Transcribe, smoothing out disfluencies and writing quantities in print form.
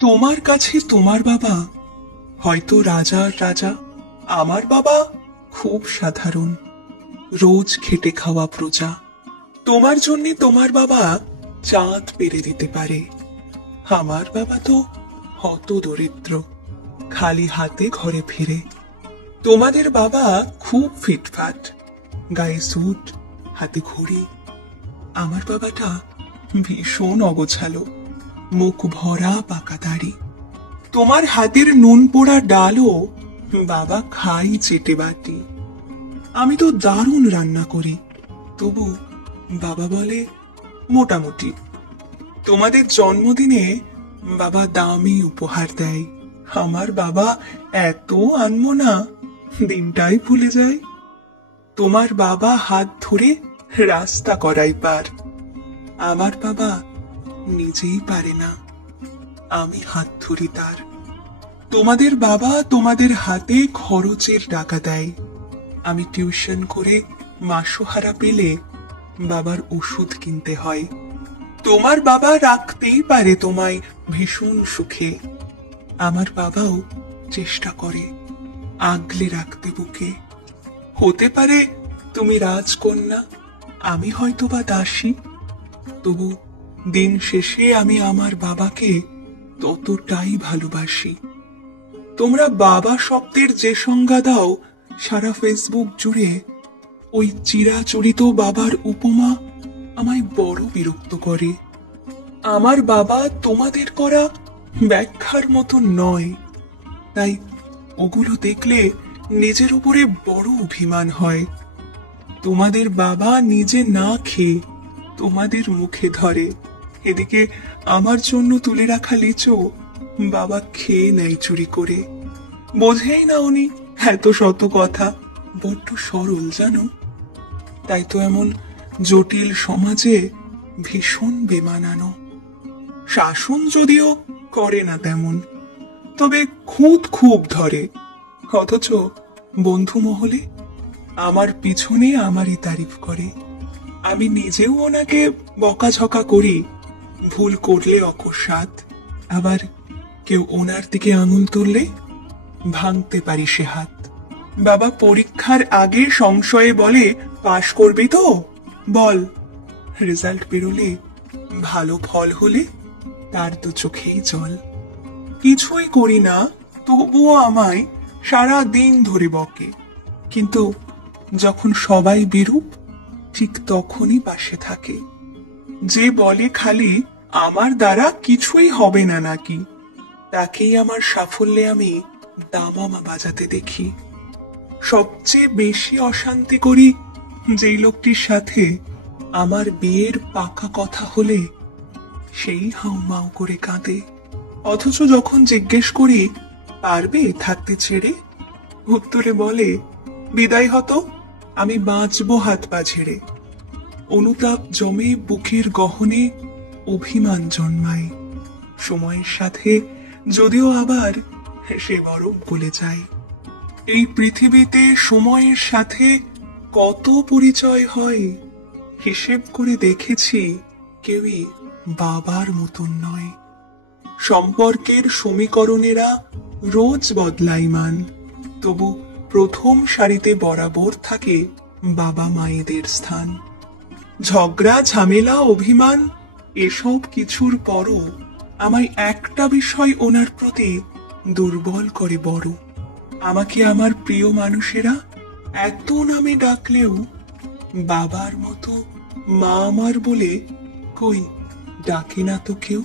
তোমার কাছে তোমার বাবা হয়তো রাজার রাজা, আমার বাবা খুব সাধারণ, রোজ খেটে খাওয়া প্রজা। তোমার জন্যে তোমার বাবা চাঁদ পেরে দিতে পারে, আমার বাবা তো হত দরিদ্র, খালি হাতে ঘরে ফিরে। তোমাদের বাবা খুব ফিটফাট, গায়ে স্যুট, হাতে ঘড়ি। আমার বাবাটা ভীষণ অগোছালো, মুখ ভরা পাকা দাড়ি। তোমার হাতের নুন পোড়া ডালও বাবা খাই চেটে বাটি। আমি তো দারুণ রান্না করি, তবু বাবা বলে মোটামুটি। তোমাদের জন্মদিনে বাবা দামি উপহার দেয়, আমার বাবা এত আনমো না, দিনটাই ভুলে যায়। তোমার বাবা হাত ধরে রাস্তা করাই পার, আমার বাবা নিজেই পারে না, আমি হাত ধরি তার। তোমাদের বাবা তোমাদের হাতে খরচের টাকা দেয়, আমি টিউশন করে মাসোহারা পেলে বাবার ওষুধ কিনতে হয়। তোমার বাবা রাখতেই পারে তোমায় ভীষণ সুখে, আমার বাবাও চেষ্টা করে আগলে রাখতে বুকে। হতে পারে তুমি রাজকন্যা, আমি হয়তোবা দাসী, তবু দিন শেষে আমি আমার বাবাকে ততটাই ভালোবাসি। তোমরা বাবা শব্দের যে সংজ্ঞা দাও সারা ফেসবুক জুড়ে, ওই চিরাচরিত বাবার উপমা আমায় বড় বিরক্ত করে। আমার বাবা তোমাদের করা ব্যাখ্যার মতো নয়, তাই ওগুলো দেখলে নিজের উপরে বড় অভিমান হয়। তোমাদের বাবা নিজে না খেয়ে তোমাদের মুখে ধরে, এদিকে আমার জন্য তুলে রাখা লিচু বাবা খেয়ে নেয় চুরি করে। বোঝেই না উনি এত শত কথা, বড্ড সরল জানো, তাই তো এমন জটিল সমাজে ভীষণ বেমানানো। শাসন যদিও করে না তেমন, তবে খুঁত খুব ধরে, অথচ বন্ধু মহলে আমার পিছনে আমারই তারিফ করে। আমি নিজেও ওনাকে বকাঝকা করি, ভুল করলে অকস্মাৎ, আবার কেউ ওনার দিকে আঙুল তুললে ভাঙতে পারি সে হাত। বাবা পরীক্ষার আগে সংশয়ে বলে পাশ করবি তো, বল। রেজাল্ট বেরোলে ভালো ফল হলে তার তো চোখেই জল। কিছুই করি না, তবুও আমায় সারা দিন ধরে বকে, কিন্তু যখন সবাই বিরূপ ঠিক তখনই পাশে থাকে। যে বলে খালি আমার দ্বারা কিছুই হবে না নাকি, তাকেই আমার সাফল্যে আমি দামামা বাজাতে দেখি। সবচেয়ে বেশি অশান্তি করি যেই লোকটির সাথে আমার বিয়ের পাকা কথা হলে সেই হাউমাউ করে কাঁদে, অথচ যখন জিজ্ঞেস করি পারবে থাকতে ছেড়ে, উত্তরে বলে বিদায় হতো, আমি বাঁচবো হাত পা ঝেড়ে। অনুতাপ জমে বুকের গহনে, অভিমান জন্মায়, সময়ের সাথে যদিও আবার সে বরং গলে যায়। এই পৃথিবীতে সময়ের সাথে কত পরিচয় হয়, হিসেব করে দেখেছি কেউই বাবার মতন নয়। সম্পর্কের সমীকরণেরা রোজ বদলায় মান, তবু প্রথম সারিতে বরাবর থাকে বাবা মায়েদের স্থান। ঝগড়া ঝামেলা অভিমান এসব কিছুর পরও আমায় একটা বিষয় ওনার প্রতি দুর্বল করে বড়, আমাকে আমার প্রিয় মানুষেরা এত নামে ডাকলেও বাবার মতো মা আমার বলে কই ডাকে না তো কেউ।